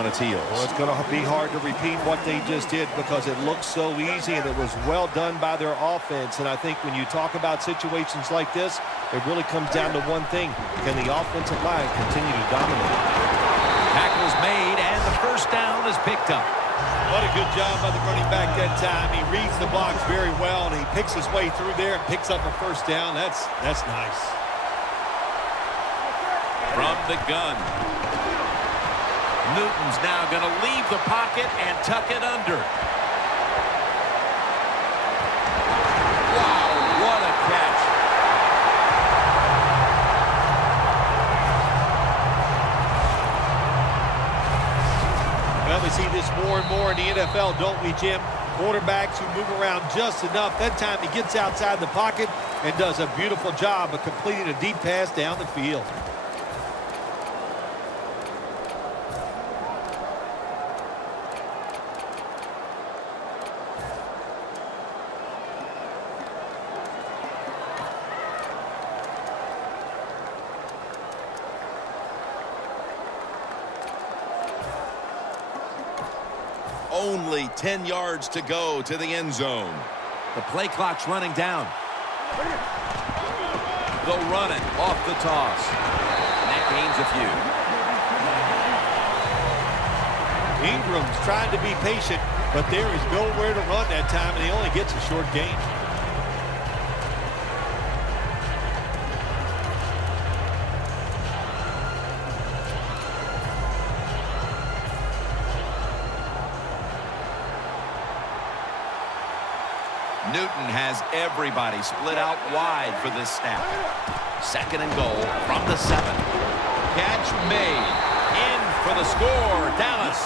on its heels. Well, it's going to be hard to repeat what they just did because it looks so easy and it was well done by their offense. And I think when you talk about situations like this, it really comes down to one thing. Can the offensive line continue to dominate? Tackle's made, and the first down is picked up. What a good job by the running back that time. He reads the blocks very well, and he picks his way through there and picks up a first down. That's nice. From the gun. Newton's now going to leave the pocket and tuck it under. Wow, what a catch. Well, we see this more and more in the NFL, don't we, Jim? Quarterbacks who move around just enough. That time he gets outside the pocket and does a beautiful job of completing a deep pass down the field. Only 10 yards to go to the end zone. The play clock's running down. They'll run it off the toss. And that gains a few. Ingram's trying to be patient, but there is nowhere to run that time, and he only gets a short gain. Newton has everybody split out wide for this snap. Second and goal from the 7. Catch made. In for the score, Dallas.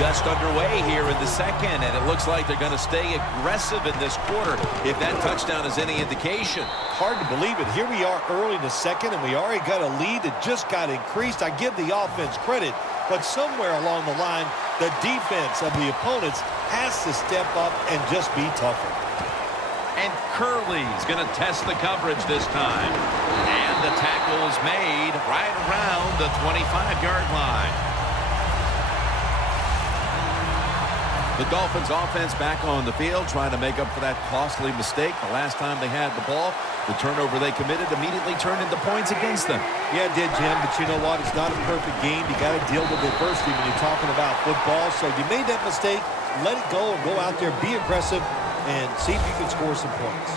Just underway here in the second, and it looks like they're going to stay aggressive in this quarter if that touchdown is any indication. Hard to believe it. Here we are early in the second, and we already got a lead that just got increased. I give the offense credit, but somewhere along the line, the defense of the opponents has to step up and just be tougher. And Curley's going to test the coverage this time. And the tackle is made right around the 25-yard line. The Dolphins offense back on the field trying to make up for that costly mistake. The last time they had the ball, the turnover they committed immediately turned into points against them. Yeah, it did, Jim, but you know what? It's not a perfect game. You got to deal with adversity when you're talking about football. So you made that mistake, let it go and go out there, be aggressive, and see if you can score some points.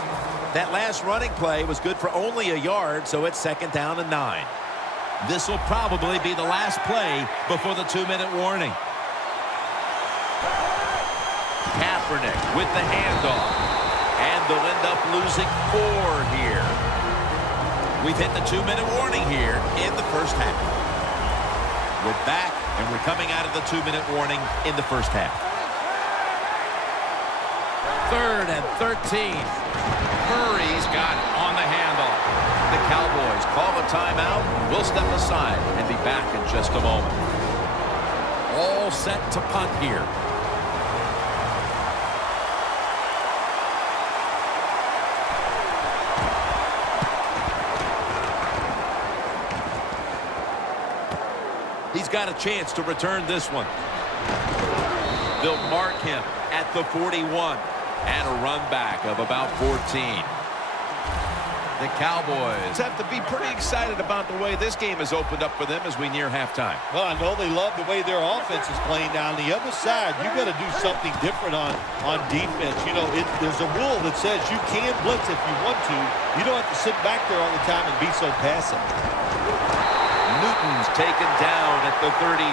That last running play was good for only a yard, so it's 2nd down and 9. This will probably be the last play before the 2-minute warning. Kaepernick with the handoff. And they'll end up losing 4 here. We've hit the 2-minute warning here in the first half. We're back, and we're coming out of the 2-minute warning in the first half. 3rd and 13. Murray's got it on the handoff. The Cowboys call a timeout. We'll step aside and be back in just a moment. All set to punt here. He's got a chance to return this one. They'll mark him at the 41 and a run back of about 14. The Cowboys have to be pretty excited about the way this game has opened up for them as we near halftime. Well, I know they love the way their offense is playing down. The other side, you've got to do something different on defense. You know, there's a rule that says you can blitz if you want to. You don't have to sit back there all the time and be so passive. Newton's taken down at the 33.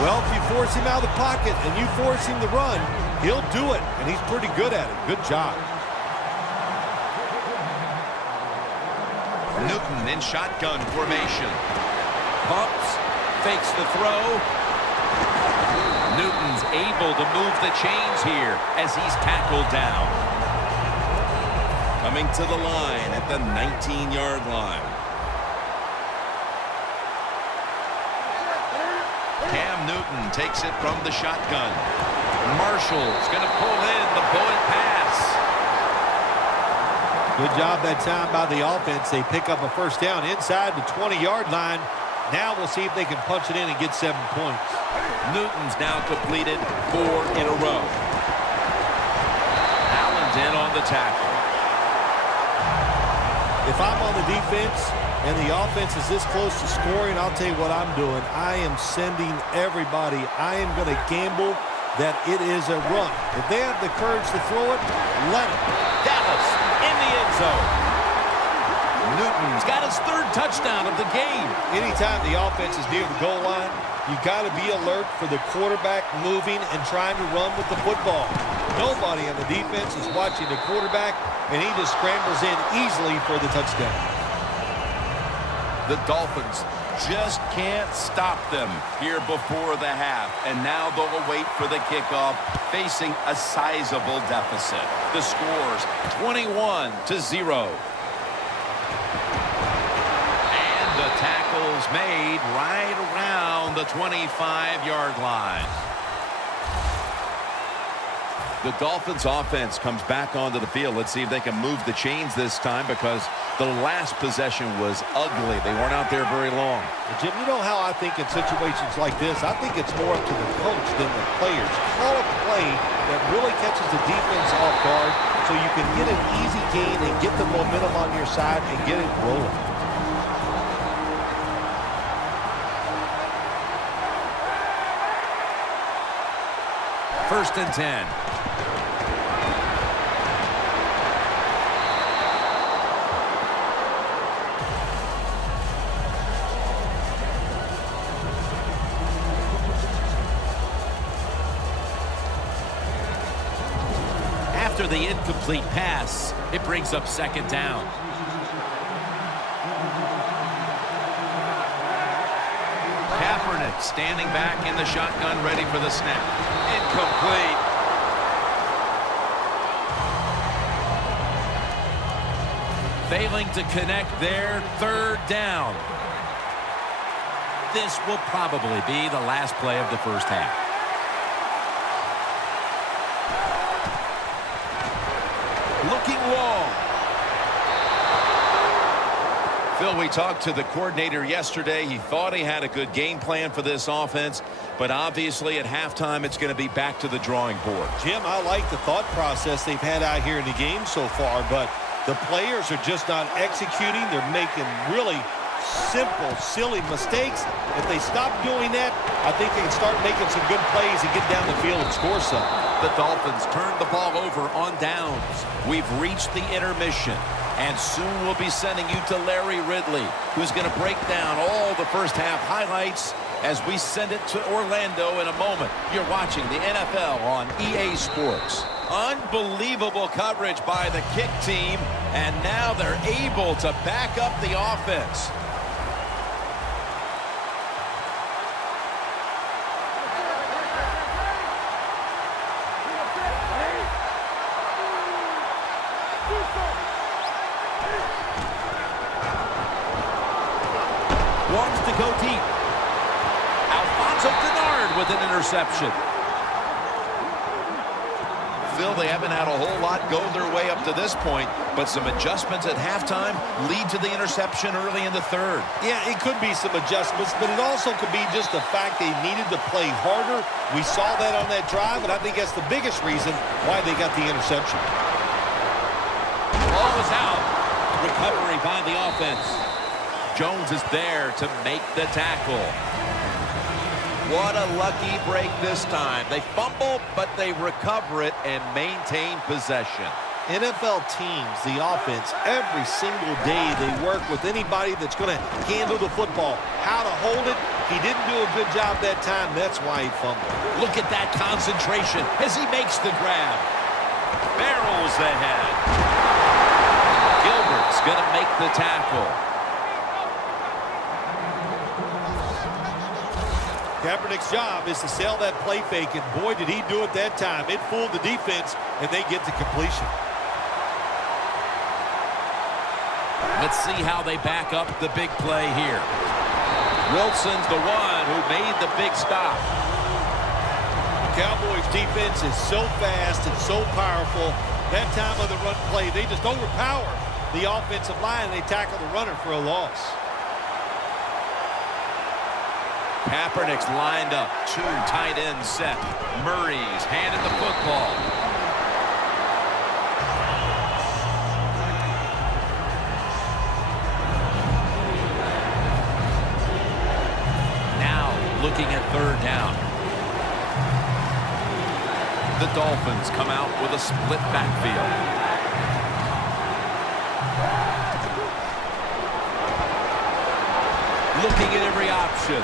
Well, if you force him out of the pocket and you force him to run, he'll do it, and he's pretty good at it. Good job. Newton in shotgun formation. Pumps, fakes the throw. Newton's able to move the chains here as he's tackled down. Coming to the line at the 19-yard line. Cam Newton takes it from the shotgun. Marshall's going to pull in the bullet pass. Good job that time by the offense. They pick up a first down inside the 20-yard line. Now we'll see if they can punch it in and get 7 points. Newton's now completed 4 in a row. Allen's in on the tackle. If I'm on the defense and the offense is this close to scoring, I'll tell you what I'm doing. I am sending everybody. I am going to gamble that it is a run. If they have the courage to throw it, let it. Dallas in the end zone. Newton's got his 3rd touchdown of the game. Anytime the offense is near the goal line, you got to be alert for the quarterback moving and trying to run with the football. Nobody on the defense is watching the quarterback, and he just scrambles in easily for the touchdown. The Dolphins just can't stop them here before the half. And now they'll wait for the kickoff, facing a sizable deficit. The score's 21-0. And the tackle's made right around the 25-yard line. The Dolphins offense comes back onto the field. Let's see if they can move the chains this time, because the last possession was ugly. They weren't out there very long. Jim, you know how I think in situations like this, I think it's more up to the coach than the players. Call a play that really catches the defense off guard so you can get an easy gain and get the momentum on your side and get it rolling. First and 10. After the incomplete pass, it brings up 2nd down. Kaepernick standing back in the shotgun, ready for the snap. Incomplete. Failing to connect there, 3rd down. This will probably be the last play of the first half. Looking long. Phil, we talked to the coordinator yesterday. He thought he had a good game plan for this offense, but obviously at halftime it's going to be back to the drawing board. Jim, I like the thought process they've had out here in the game so far, but the players are just not executing. They're making really simple, silly mistakes. If they stop doing that, I think they can start making some good plays and get down the field and score some. The Dolphins turn the ball over on downs. We've reached the intermission, and soon we'll be sending you to Larry Ridley, who's going to break down all the first half highlights as we send it to Orlando in a moment. You're watching the NFL on EA Sports. Unbelievable coverage by the kick team, and now they're able to back up the offense. Wants to go deep. Alfonso Denard with an interception. Phil, they haven't had a whole lot go their way up to this point, but some adjustments at halftime lead to the interception early in the 3rd. Yeah, it could be some adjustments, but it also could be just the fact they needed to play harder. We saw that on that drive, and I think that's the biggest reason why they got the interception. Ball is out. Recovery by the offense. Jones is there to make the tackle. What a lucky break this time. They fumble, but they recover it and maintain possession. NFL teams, the offense, every single day they work with anybody that's going to handle the football. How to hold it, he didn't do a good job that time. That's why he fumbled. Look at that concentration as he makes the grab. Barrels ahead. Gilbert's going to make the tackle. Kaepernick's job is to sell that play fake, and boy, did he do it that time. It fooled the defense, and they get to completion. Let's see how they back up the big play here. Wilson's the one who made the big stop. Cowboys defense is so fast and so powerful. That time of the run play, they just overpower the offensive line, and they tackle the runner for a loss. Kaepernick's lined up. 2 tight ends set. Murray's handed the football. Now looking at 3rd down. The Dolphins come out with a split backfield. Looking at every option.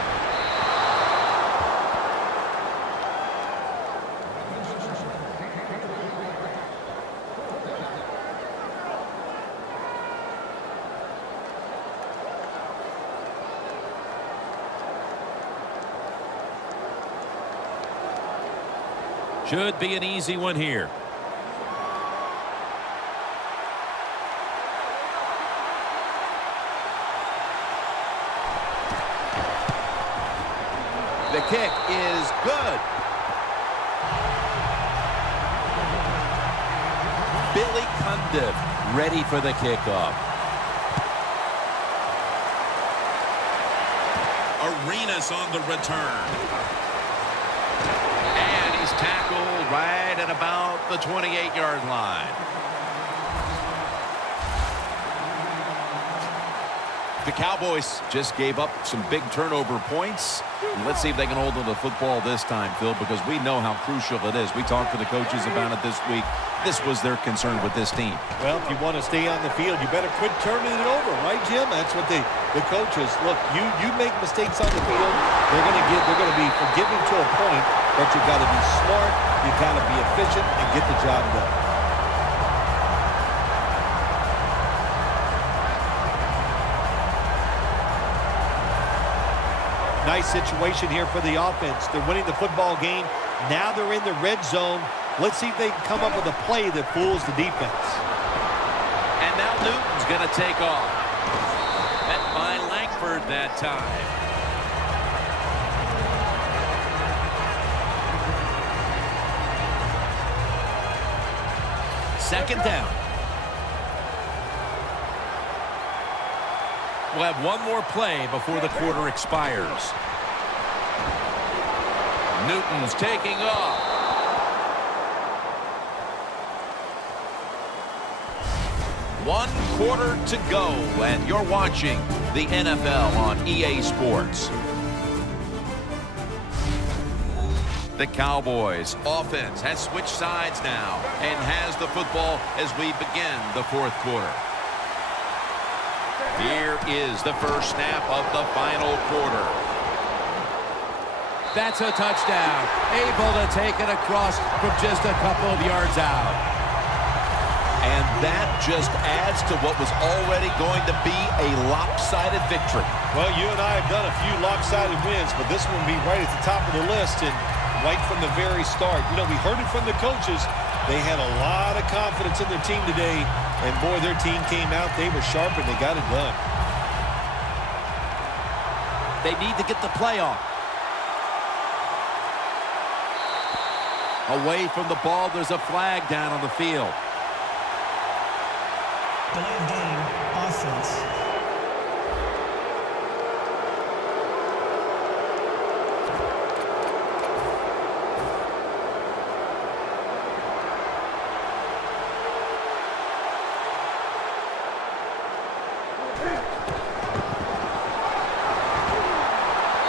Should be an easy one here. The kick is good. Billy Cundiff ready for the kickoff. Arenas on the return. And he's tackled right at about the 28-yard line. The Cowboys just gave up some big turnover points. Let's see if they can hold on to the football this time, Phil, because we know how crucial it is. We talked to the coaches about it this week. This was their concern with this team. Well, if you want to stay on the field, you better quit turning it over, right, Jim? That's what the coaches look. You make mistakes on the field, they're going to be forgiving to a point, but you got to be smart, you got to be efficient, and get the job done. Nice situation here for the offense. They're winning the football game. Now they're in the red zone. Let's see if they can come up with a play that fools the defense. And now Newton's going to take off. Met by Langford that time. Second down. We'll have one more play before the quarter expires. Newton's taking off. One quarter to go, and you're watching the NFL on EA Sports. The Cowboys offense has switched sides now and has the football as we begin the 4th quarter. Here is the first snap of the final quarter. That's a touchdown. Able to take it across from just a couple of yards out. And that just adds to what was already going to be a lopsided victory. Well, you and I have done a few lopsided wins, but this one will be right at the top of the list and right from the very start. You know, we heard it from the coaches. They had a lot of confidence in their team today, and boy, their team came out. They were sharp, and they got it done. They need to get the play off. Away from the ball, there's a flag down on the field. Delay of game, offense.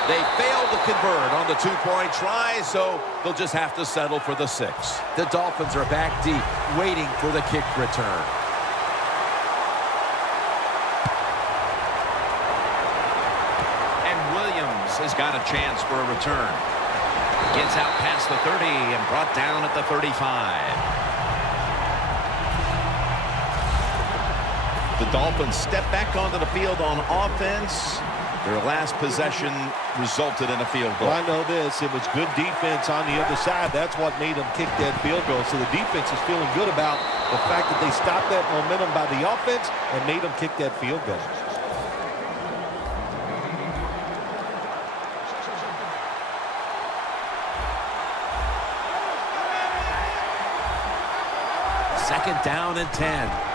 They failed to convert on the 2-point try, so they'll just have to settle for the 6. The Dolphins are back deep, waiting for the kick return. And Williams has got a chance for a return. Gets out past the 30 and brought down at the 35. The Dolphins step back onto the field on offense. Their last possession resulted in a field goal. Well, I know this. It was good defense on the other side. That's what made them kick that field goal. So the defense is feeling good about the fact that they stopped that momentum by the offense and made them kick that field goal. Second down and 10.